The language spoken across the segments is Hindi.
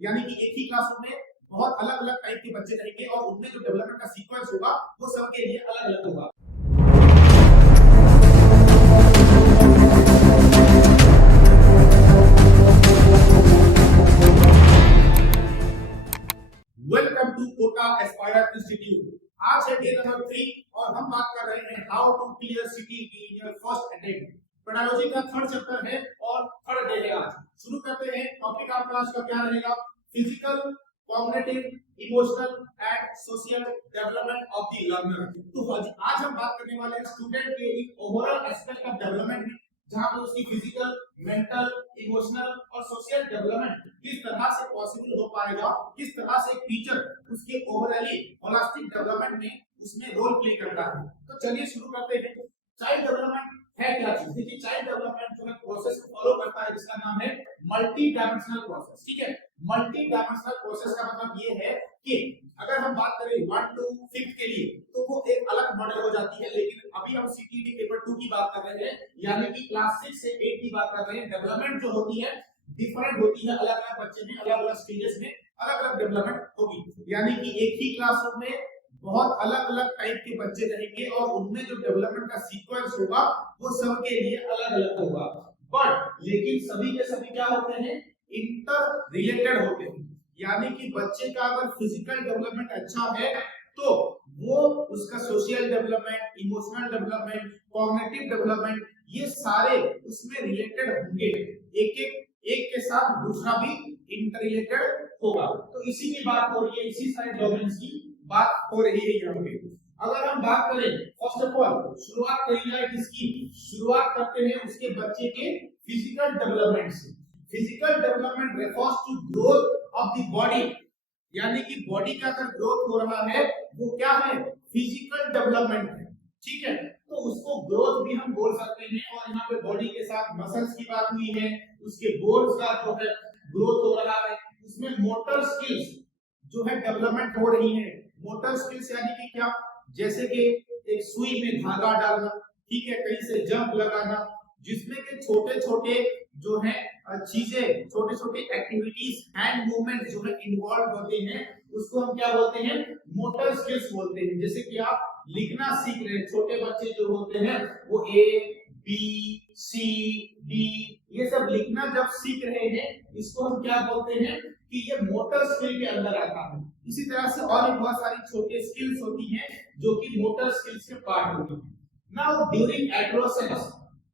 यानी कि एक ही क्लासरूम में बहुत अलग अलग टाइप के बच्चे रहेंगे और उनमें जो डेवलपमेंट का सीक्वेंस होगा वो सबके लिए अलग अलग होगा। Welcome to Kota aspire institute. आज है डे नंबर 3 और हम बात कर रहे हैं how to clear CTET in your first attempt. Pedagogy का थर्ड चैप्टर है और थर्ड डे है आज। शुरू करते हैं। टॉपिक ऑफ क्लास का क्या रहेगा? Physical, cognitive, emotional and social development of the learner. तो आज हम बात करने वाले हैं स्टूडेंट के एक ओवरऑल एस्पेक्ट ऑफ डेवलपमेंट में, जहां पर उसकी फिजिकल, मेंटल, इमोशनल और सोशल डेवलपमेंट किस तरह से पॉसिबल हो पाएगा, किस तरह से एक टीचर उसके ओवरऑली होलिस्टिक डेवलपमेंट में उसमें रोल प्ले करता है। तो चलिए शुरू करते हैं। चाइल्ड डेवलपमेंट है क्या चीज? देखिए, चाइल्ड डेवलपमेंट जो है प्रोसेस को फॉलो करता है जिसका नाम है मल्टी डायमेंशनल प्रोसेस। ठीक है, मल्टी डायमेंशनल प्रोसेस का मतलब ये है कि अगर हम बात करें 1 to 5 के लिए तो वो एक अलग मॉडल हो जाती है, लेकिन अभी हम सीटीईटी पेपर 2 की बात कर रहे हैं, यानी कि क्लास 6 से 8 की बात कर रहे हैं। डेवलपमेंट जो होती है डिफरेंट होती है, अलग अलग बच्चे में अलग अलग स्टेजेस में अलग अलग डेवलपमेंट होगी, यानी कि एक ही क्लासरूम में बहुत अलग अलग टाइप के बच्चे रहेंगे और उनमें जो डेवलपमेंट का सीक्वेंस होगा वो सबके लिए अलग अलग होगा। बट लेकिन सभी के सभी क्या होते हैं? इंटर रिलेटेड होते हैं, यानी कि बच्चे का अगर फिजिकल डेवलपमेंट अच्छा है तो वो उसका social development, emotional development, cognitive development ये सारे उसमें रिलेटेड होंगे। एक के साथ दूसरा भी इंटर रिलेटेड होगा। तो इसी की बात हो रही है, इसी सारे डोमेन्स की बात हो रही है यहाँ पे। अगर हम बात करें फर्स्ट ऑफ ऑल शुरुआत करी जाए किसकी? शुरुआत करते हैं उसके बच्चे के फिजिकल डेवलपमेंट से। Physical development refers to growth of the body, यानी कि बॉडी का अगर ग्रोथ हो रहा है वो क्या है? फिजिकल डेवलपमेंट है। ठीक है, तो उसको ग्रोथ भी हम बोल सकते हैं। और यहाँ पे बॉडी के साथ मसल्स की बात हुई है, उसके बोन्स का जो है ग्रोथ हो रहा है, उसमें मोटर स्किल्स जो है डेवलपमेंट हो रही है। मोटर स्किल्स यानी कि क्या? जैसे कि एक सुई में धागा डालना, ठीक है, कहीं से जंप लगाना, जिसमें के छोटे छोटे जो है चीजें, छोटे छोटे एक्टिविटीज, हैंड मूवमेंट जो है इन्वॉल्व होते हैं, उसको हम क्या बोलते हैं? मोटर स्किल्स बोलते हैं। जैसे कि आप लिखना सीख रहे हैं, छोटे बच्चे जो होते हैं वो ए बी सी डी ये सब लिखना जब सीख रहे हैं, इसको हम क्या बोलते हैं कि ये मोटर स्किल के अंदर आता है। इसी तरह से और भी बहुत सारी छोटी स्किल्स होती हैं जो कि मोटर स्किल्स के पार्ट होती हैं। Now during adolescence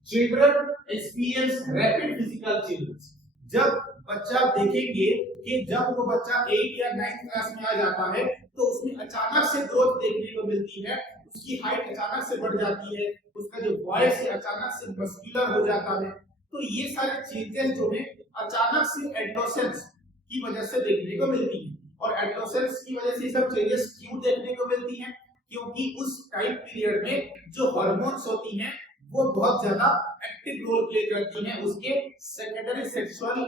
children experience rapid physical changes. जब बच्चा देखेंगे कि जब वो बच्चा 8 या 9 क्लास में आ जाता है तो उसमें अचानक से ग्रोथ देखने को मिलती है, उसकी हाइट अचानक से बढ़ जाती है, उसका जो वॉइस है अचानक से मस्कुलर हो जाता है। तो ये सारे चेंजेस जो है अचानक से एडोलेसेंस की वजह से देखने को मिलती है। और एडोलेसेंस की वजह से सब चेंजेस क्यों देखने को मिलती हैं? क्योंकि उस टाइम पीरियड में जो हार्मोन्स होती हैं वो बहुत ज्यादा एक्टिव रोल प्ले करती हैं उसके सेकेंडरी सेक्सुअल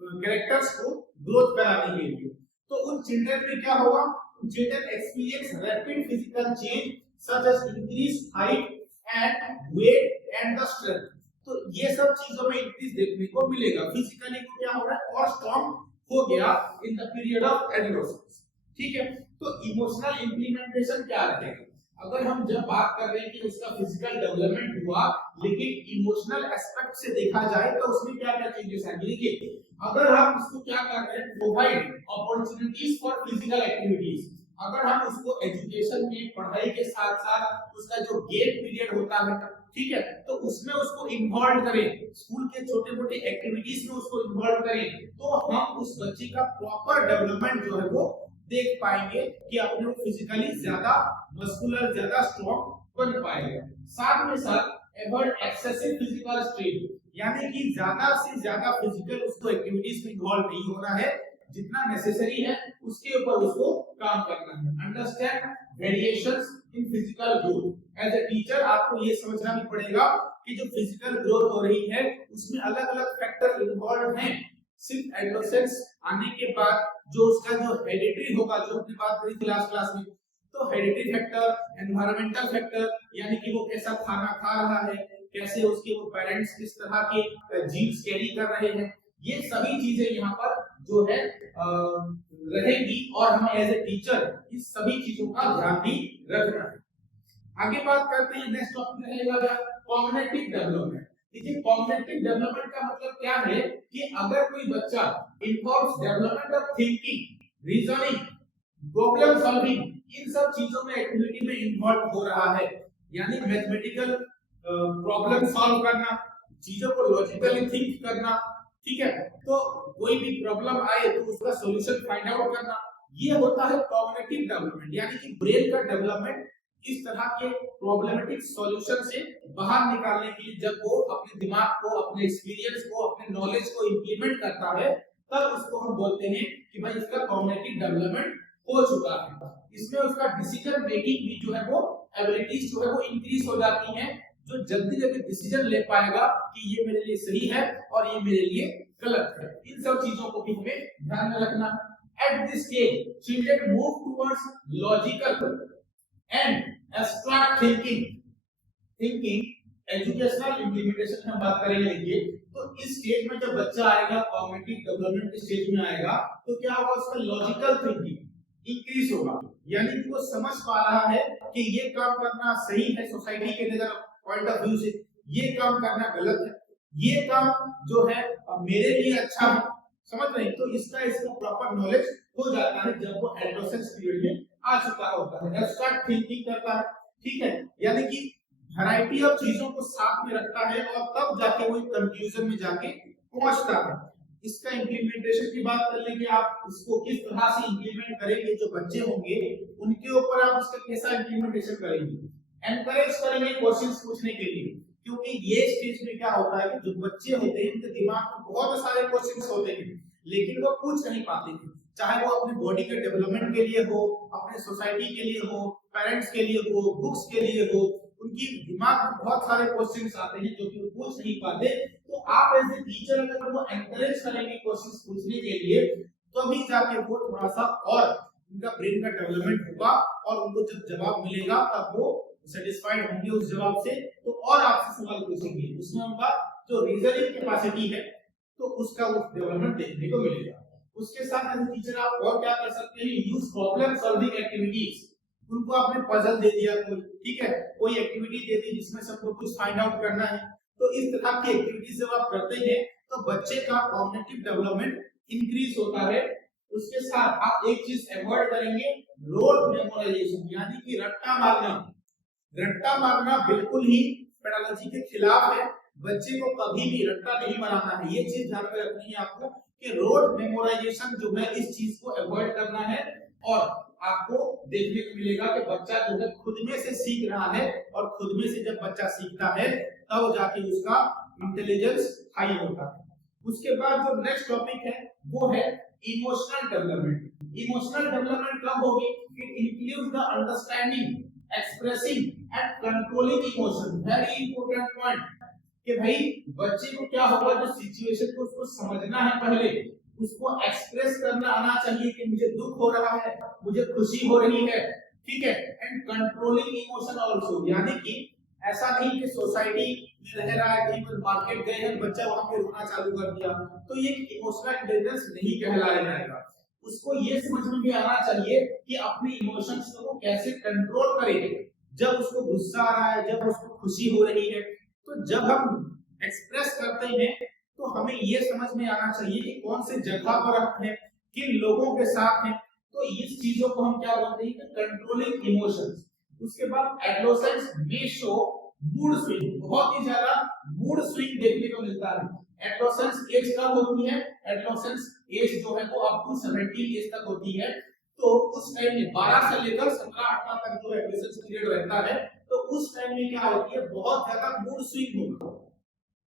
कैरेक्टर्स को ग्रोथ कराने के लिए। तो उन चिल्ड्रन में क्या होगा? Children experience rapid physical change such as increase height and weight and the strength. तो ये सब चीजों में इंक्रीज देखने को मिलेगा। फिजिकली को क्या हो रहा है? और स्ट्रांग हो गया in the period of adolescence. ठीक है, तो इमोशनल इंप्लीमेंटेशन क्या रहेगा? अगर हम जब बात कर रहे हैं कि उसका फिजिकल डेवलपमेंट हुआ, लेकिन इमोशनल एस्पेक्ट से देखा जाए तो उसमें क्या क्या चेंजेस आएंगे? देखिए, अगर हम उसको क्या कर रहे हैं? Provide opportunities for physical activities. अगर हम उसको एजुकेशन में पढ़ाई के साथ साथ उसका जो गेप पीरियड होता है, ठीक है, तो उसमें उसको इन्वॉल्व करें, स्कूल के छोटे मोटे एक्टिविटीज में उसको इन्वॉल्व करें, तो हम उस बच्चे का प्रॉपर डेवलपमेंट जो है वो देख पाएंगे कि अपने फिजिकली ज्यादा मस्कुलर, ज्यादा स्ट्रॉन्ग बन पाएंगे। साथ में साथ अवॉइड एक्सेसिव फिजिकल स्ट्रेन, यानी कि ज्यादा से ज्यादा फिजिकल उसको एक्टिविटीज में इन्वॉल्व नहीं होना है, जितना नेसेसरी है उसके ऊपर उसको काम करना है। Understand variations in physical growth. As a teacher आपको ये समझना भी पड़ेगा कि जो फिजिकल ग्रोथ हो रही है उसमें अलग अलग फैक्टर इन्वॉल्व हैं। सिर्फ एडोलेसेंस आने के बाद जो उसका जो हेरिडिटरी होगा, जो हमने बात करी थी लास्ट क्लास में, तो हेरिडिटरी फैक्टर, एनवायरमेंटल फैक्टर, यानी कि वो कैसा खाना खा रहा है, कैसे उसके वो पेरेंट्स किस तरह के जीन्स कैरी कर रहे हैं, ये सभी चीजें यहाँ पर जो है रहेगी और हमें एज ए टीचर इस सभी चीजों का ध्यान भी रखना है। आगे बात करते हैं, नेक्स्ट टॉपिक रहेगा कॉग्निटिव डेवलपमेंट। देखिए कॉग्निटिव डेवलपमेंट का मतलब क्या है कि अगर कोई बच्चा involves development of thinking, reasoning, problem solving, इन सब चीजों में एक्टिविटी में इन्वॉल्व हो रहा है, यानी मैथमेटिकल प्रॉब्लम सॉल्व करना, चीजों को लॉजिकली थिंक करना, ठीक है, तो कोई भी प्रॉब्लम आए तो उसका सॉल्यूशन फाइंड आउट करना, ये होता है कॉग्निटिव डेवलपमेंट। यानी कि ब्रेन का डेवलपमेंट इस तरह के प्रॉब्लमेटिक सॉल्यूशन से बाहर निकालने के लिए जब वो अपने दिमाग को, अपने एक्सपीरियंस को, अपने नॉलेज को इंप्लीमेंट करता है, तब उसको हम बोलते हैं कि भाई इसका कॉग्निटिव डेवलपमेंट हो चुका है। इसमें उसका डिसीजन मेकिंग भी जो है वो एबिलिटीज जो है वो इंक्रीज हो जाती हैं, जो जल्दी जल्दी डिसीजन ले पाएगा कि ये मेरे लिए सही है और ये मेरे लिए गलत है। इन सब चीजों को भी हमें ध्यान में रखना है। At this stage, children move towards logical and abstract thinking. Educational implementation हम बात करेंगे ये, तो इस स्टेज में जब बच्चा आएगा कॉग्निटिव डेवलपमेंट के स्टेज में आएगा, तो क्या होगा, उसका लॉजिकल थिंकिंग इंक्रीज होगा, यानी कि वो समझ पा रहा है कि ये काम करना सही है सोसाइटी के नजर पॉइंट ऑफ व्यू से, ये काम करना गलत है, ये काम जो है मेरे लिए अच्छा है, समझ रहे हैं। तो इसका प्रॉपर नॉलेज हो जाता है जब वो एडोलेसेंस पीरियड में आ चुका होता है, एब्स्ट्रैक्ट थिंकिंग करता है, ठीक है, यानी कि वैरायटी ऑफ चीजों को साथ में रखता है और तब जाके वो कंक्लूजन में जाके पहुंचता है। इसका इंप्लीमेंटेशन की बात कर लेंगे, आप इसको किस तरह से इंप्लीमेंट करेंगे, जो बच्चे होंगे उनके ऊपर आप इसका कैसा इंप्लीमेंटेशन करेंगे। एनकरेज करेंगे क्वेश्चंस पूछने के लिए, क्योंकि ये स्टेज में क्या होता है कि जो बच्चे होते हैं उनके दिमाग में बहुत सारे क्वेश्चंस होते हैं, लेकिन वो पूछ नहीं पाते हैं, चाहे वो अपने बॉडी के डेवलपमेंट के लिए हो, अपने सोसाइटी के लिए हो, पेरेंट्स के लिए हो, बुक्स के लिए हो, उनकी दिमाग में बहुत सारे क्वेश्चंस आते हैं जो कि वो पूछ नहीं पाते। तो आप एज ए टीचर अगर वो एनकरेज करेंगे क्वेश्चंस पूछने के लिए, तो अभी जाके वो थोड़ा सा और उनका ब्रेन का डेवलपमेंट होगा और उनको जब जवाब मिलेगा तब वो सेटिस्फाइड होंगे उस जवाब से, तो और आपसे सवाल पूछेंगे, उसमें उनका जो रीजनिंग कैपेसिटी है तो उसका वो डेवलपमेंट देखने को मिलेगा। उसके साथ एज टीचर आप और क्या कर सकते हैं, यूज प्रॉब्लम सॉल्विंग एक्टिविटीज। उनको आपने पजल दे दिया कोई, ठीक है, कोई एक्टिविटी दे दी जिसमें सबको कुछ फाइंड आउट करना है, तो इस तरह की एक्टिविटी जब आप करते हैं तो बच्चे का कॉग्निटिव डेवलपमेंट इंक्रीज होता है। उसके साथ आप एक चीज अवॉइड करेंगे, रोट मेमोराइजेशन, यानी कि रट्टा मारना। रट्टा मारना बिल्कुल ही पेडागोजी के खिलाफ है, बच्चे को कभी भी रट्टा नहीं मारना है, ये चीज ध्यान में रखनी है आपको कि रोट मेमोराइजेशन जो है इस चीज को अवॉइड करना है। और आपको देखने को मिलेगा कि बच्चा जो है खुद में से सीख रहा है, और खुद में से जब बच्चा सीखता है तब जाके उसका इंटेलिजेंस हाई होता है। उसके बाद जो नेक्स्ट टॉपिक है वो है इमोशनल डेवलपमेंट। इमोशनल डेवलपमेंट कब होगी, it includes the understanding, expressing and controlling emotion. Very important point कि भाई बच्चे को क्या होगा, जो सिचुएशन को उसको समझना है, पहले उसको एक्सप्रेस करना आना चाहिए कि मुझे दुख हो रहा है, मुझे खुशी हो रही है, ठीक है, एंड कंट्रोलिंग इमोशन आल्सो, यानी कि ऐसा नहीं कि सोसाइटी में रह रहा है, कहीं पर मार्केट गए हैं बच्चा वहां पे रोना चालू कर दिया, तो ये इमोशनल इंटेलिजेंस नहीं कहलाया जाएगा। उसको ये समझ में भी आना चाहिए कि अपने इमोशंस को कैसे कंट्रोल करें, जब उसको गुस्सा आ रहा है, जब उसको खुशी हो रही है, तो जब हम एक्सप्रेस करते हैं तो हमें ये समझ में आना चाहिए कि कौन से जगह पर हम हैं, किन लोगों के साथ हैं, तो इस चीजों को हम क्या बोलते हैं, कंट्रोलिंग इमोशंस। उसके बाद एडोलेसेंस में शो मूड स्विंग, बहुत ही ज्यादा मूड स्विंग देखने को मिलता है। एडोलेसेंस एज कब होती है, एडोलेसेंस एज जो है वो अप टू 17 एज तक होती है, तो उस टाइम में 12 से लेकर 17-18 तक जो एडोलेसेंस पीरियड रहता है, तो उस टाइम में क्या होती है, बहुत ज्यादा मूड स्विंग होता है।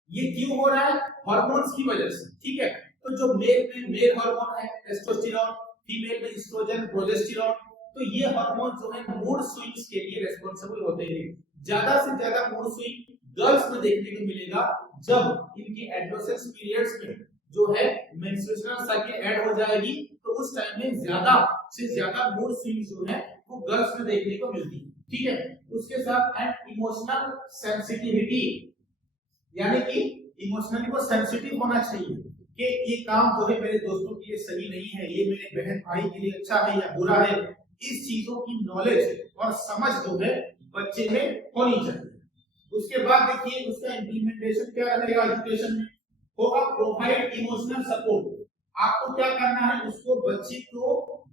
ये क्यों हो रहा है, हार्मोन्स की वजह से, ठीक है। तो जो मेल में मेल हार्मोन है टेस्टोस्टेरोन, फीमेल में एस्ट्रोजन, प्रोजेस्टेरोन, तो ये हार्मोन जो है मूड स्विंग्स के लिए रिस्पांसिबल होते हैं। ज्यादा से ज्यादा मूड स्विंग गर्ल्स में देखने को मिलेगा जब इनकी एडोलेसेंस पीरियड्स में जो है मेंस्ट्रुएशनल साइकिल ऐड हो जाएगी, तो उस टाइम में ज्यादा से ज्यादा मूड स्विंग जो है वो गर्ल्स में देखने को मिलती है, ठीक है। उसके साथ एंड इमोशनल सेंसिटिविटी, यानी कि इमोशनली वो सेंसिटिव होना चाहिए कि ये काम जो है मेरे दोस्तों के लिए सही नहीं है, ये मेरे बहन भाई के लिए अच्छा है या बुरा है, इस चीजों की नॉलेज और समझ जो है बच्चे में होनी चाहिए। उसके बाद देखिए उसका इम्प्लीमेंटेशन क्या रहेगा एजुकेशन में, होगा प्रोवाइड इमोशनल सपोर्ट। आपको क्या करना है, उसको बच्चे को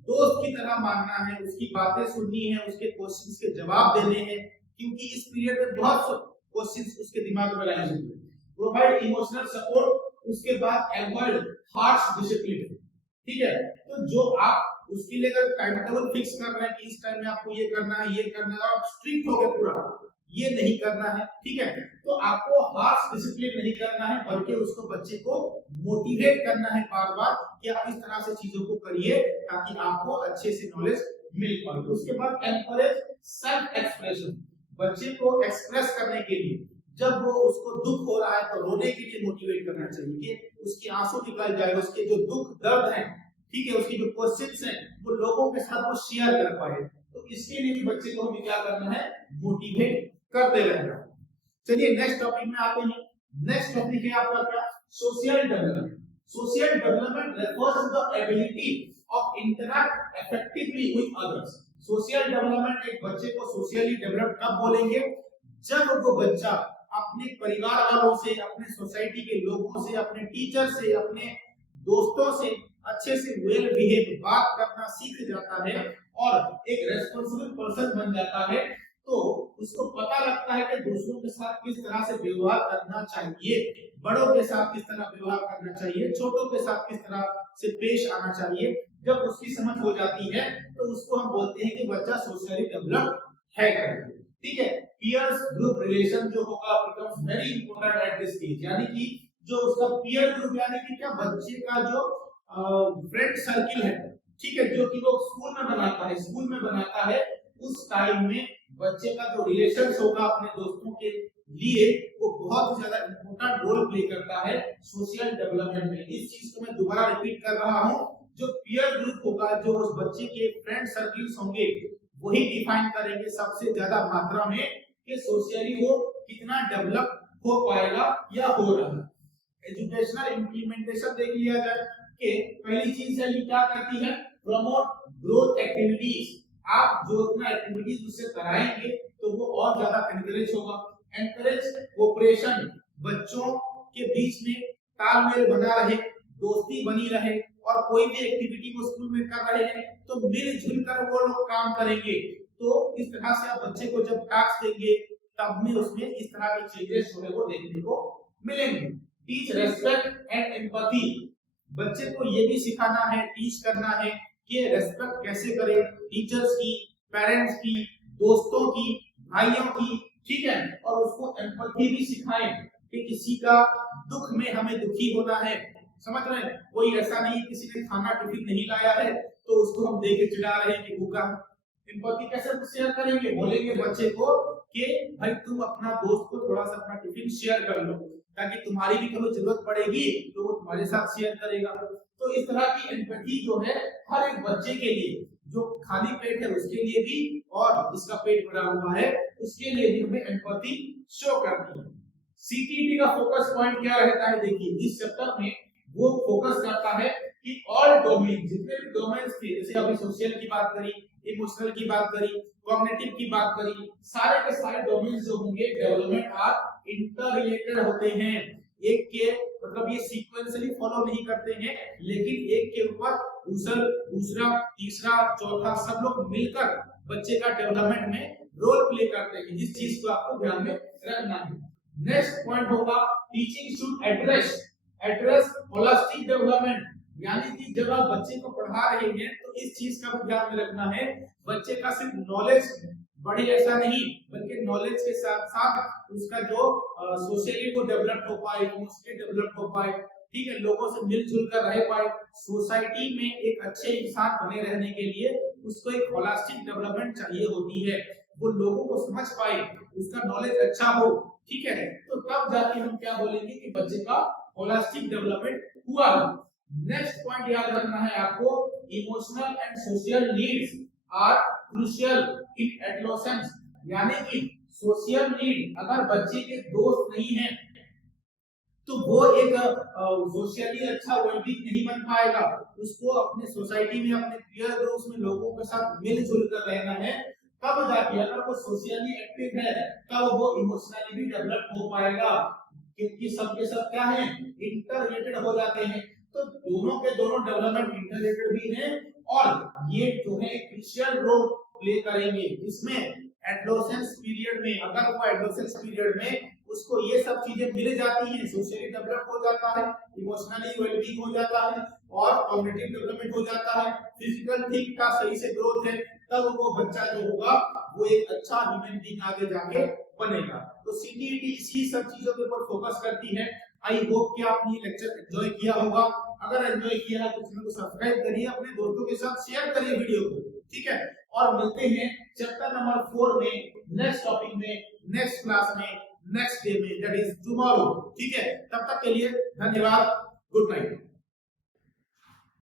दोस्त की तरह मानना है, उसकी बातें सुननी है, उसके क्वेश्चंस के जवाब देने हैं, क्योंकि इस पीरियड में बहुत क्वेश्चंस उसके दिमाग में राइज होंगे। प्रोवाइड इमोशनल सपोर्ट, उसके बाद अवॉइड हार्श डिसिप्लिन। ठीक है, तो जो आप उसके लिए अगर टाइम टेबल फिक्स कर रहे हैं कि इस टाइम में आपको ये करना है, ये करना है, आप स्ट्रिक्ट हो गए पूरा, ये नहीं करना है, ठीक है, तो आपको हार्श डिसिप्लिन नहीं करना है, बल्कि उसको बच्चे को मोटिवेट करना है बार बार कि आप इस तरह से चीजों को करिए ताकि आपको अच्छे से नॉलेज मिल पाए। उसके बाद एनकरेज सेल्फ एक्सप्रेशन, बच्चे को एक्सप्रेस करने के लिए, जब वो उसको दुख हो रहा है तो रोने के लिए मोटिवेट करना चाहिए कि उसके आंसू निकल जाए, उसके जो दुख दर्द है, ठीक है, उसकी जो क्वेश्चंस हैं वो लोगों के साथ वो शेयर कर पाए। तो इसके लिए भी बच्चे को हमें क्या करना है, मोटिवेट करते रहना। चलिए नेक्स्ट टॉपिक में आते हैं। नेक्स्ट टॉपिक है आपका क्या, social development. Social development refers to the ability of interact effectively with others. Social development, एक बच्चे को सोशली डेवलप कब बोलेंगे, जब वो बच्चा अपने परिवार वालों से, अपने सोसाइटी के लोगों से, अपने टीचर से, अपने दोस्तों से अच्छे से वेल बिहेव बात करना सीख जाता है और एक रेस्पॉन्सिबल पर्सन बन जाता है, तो उसको पता लगता है कि दूसरों के साथ किस तरह से व्यवहार करना चाहिए, बड़ों के साथ किस तरह व्यवहार करना चाहिए, छोटों के साथ किस तरह से पेश आना चाहिए। जब उसकी समझ हो जाती है तो उसको हम बोलते हैं कि बच्चा सोशली डेवलप है। ठीक है, पीयर्स ग्रुप रिलेशन जो होगा becomes very important at this stage, यानी कि जो उसका पीयर ग्रुप यानी कि क्या बच्चे का जो फ्रेंड सर्किल है, ठीक है, जो कि वो स्कूल में बनाता है, स्कूल में बनाता है, उस टाइम में बच्चे का जो रिलेशंस होगा अपने दोस्तों के लिए वो बहुत ज्यादा इंपॉर्टेंट रोल प्ले करता है सोशल डेवलपमेंट में। इस चीज को मैं दोबारा रिपीट कर रहा हूं, जो पीयर ग्रुप होगा, जो उस बच्चे के फ्रेंड सर्किल्स होंगे, वही डिफाइन करेंगे सबसे ज्यादा मात्रा में कि सोशली वो कितना डेवलप हो पाएगा या हो रहा है। एजुकेशनल इंप्लीमेंटेशन देख लिया जाए कि पहली चीज है ये क्या करती है, प्रमोट ग्रोथ एक्टिविटीज। आप जो अपना एक्टिविटीज उससे कराएंगे तो वो और ज्यादा एनकरेज होगा। एनकरेज कोऑपरेशन, बच्चों के बीच में तालमेल बना रहे, दोस्ती बनी रहे, और कोई भी एक्टिविटी वो स्कूल में कर रहे हैं तो मिलजुल कर वो लोग काम करेंगे। तो इस तरह से आप बच्चे को जब टास्क देंगे तब में उसमें इस तरह के चेंजेस जो है वो देखने को मिलेंगे। टीच रेस्पेक्ट एंड एम्पैथी, बच्चे को ये भी सिखाना है, टीच करना है कि रेस्पेक्ट कैसे करें टीचर्स की, पेरेंट्स की, दोस्तों की, भाइयों की, ठीक है, और उसको एम्पैथी भी सिखाएं कि किसी का दुख में हमें दुखी होना है। समझ रहे हैं, कोई ऐसा नहीं किसी ने खाना टिफिन नहीं लाया है तो उसको हम देके चिढ़ा रहे हैं कि भूखा। एम्पैथी कैसे शेयर करेंगे, बोलेंगे बच्चे को कि भाई तुम अपना दोस्त को थोड़ा सा अपना टिफिन शेयर कर लो ताकि तुम्हारी भी कभी जरूरत पड़ेगी तो वो तुम्हारे साथ शेयर करेगा। तो इस तरह की एम्पैथी जो है हर एक बच्चे के लिए, जो खाली पेट है उसके लिए भी और जिसका पेट भरा हुआ है उसके लिए भी हमें एम्पैथी शो करनी है। सीटीटी का फोकस पॉइंट क्या रहता है, देखिए इस चैप्टर में वो फोकस करता है कि ऑल डोमेन, जितने भी डोमेन्स थे, जैसे अभी सोशल की बात करी, इमोशनल की बात करी, कॉग्निटिव की बात करी, सारे के सारे डोमेन्स जो होंगे डेवलपमेंट आर इंटर रिलेटेड होते हैं। एक के मतलब ये सीक्वेंशियली फॉलो नहीं करते हैं, लेकिन एक के ऊपर दूसरा तीसरा चौथा सब लोग मिलकर बच्चे का डेवलपमेंट में रोल प्ले करते हैं। इस चीज को आपको ध्यान में रखना है। नेक्स्ट पॉइंट होगा teaching should address holistic development, यानी कि जब आप बच्चे को पढ़ा रहे हैं तो इस चीज का भी ध्यान में रखना है, बच्चे का सिर्फ नॉलेज बढ़े ऐसा नहीं, बल्कि नॉलेज के साथ साथ उसका जो सोशली को डेवलप हो पाए, इमोशनली डेवलप हो पाए, ठीक है, लोगों से मिलजुल कर रह पाए, सोसाइटी में एक अच्छे इंसान बने रहने के लिए उसको एक होलिस्टिक डेवलपमेंट चाहिए होती है। वो लोगों को समझ पाए, उसका नॉलेज अच्छा हो, ठीक है, तो तब जाके हम क्या बोलेंगे कि बच्चे का होलिस्टिक डेवलपमेंट हुआ। नेक्स्ट पॉइंट याद रखना है आपको, emotional and social needs are crucial in adolescence, यानी कि सोशल नीड, अगर बच्चे के दोस्त नहीं है तो वो एक सोशली अच्छा वेलबींग नहीं बन पाएगा। उसको अपने सोसाइटी में, अपने पीयर ग्रुप्स में लोगों के साथ मिलजुल कर रहना है। तब जाके अगर वो सोशली एक्टिव है तब वो इमोशनली भी डेवलप हो पाएगा, क्योंकि सबके सब क्या है, इंटररिलेटेड हो जाते हैं। तो दोनों के दोनों डेवलपमेंट इंटररिलेटेड भी हैं और ये जो है क्रिशियल रोल प्ले करेंगे। इसमें एडोलेसेंस पीरियड में, अगर वो एडोलेसेंस पीरियड में उसको ये सब चीजें मिल जाती हैं, सोशली डेवलप हो जाता है, इमोशनली वेलबींग हो जाता है और कॉग्निटिव डेवलपमेंट हो जाता है, फिजिकल थिंक का सही से ग्रोथ है, तब वो बच्चा जो होगा वो एक अच्छा ह्यूमन बीइंग आगे जाके बनेगा। तो सीटीईटी इसी सब चीजों के ऊपर फोकस करती है। आई होप कि आपने ये लेक्चर एंजॉय किया होगा। अगर एंजॉय किया है तो चैनल को सब्सक्राइब करिए, अपने दोस्तों के साथ शेयर करिए वीडियो को, ठीक है। और मिलते हैं चैप्टर नंबर 4 में, नेक्स्ट टॉपिक में, नेक्स्ट क्लास में, नेक्स्ट डे में, दैट इज टुमारो, ठीक है। तब तक के लिए धन्यवाद, गुड नाइट।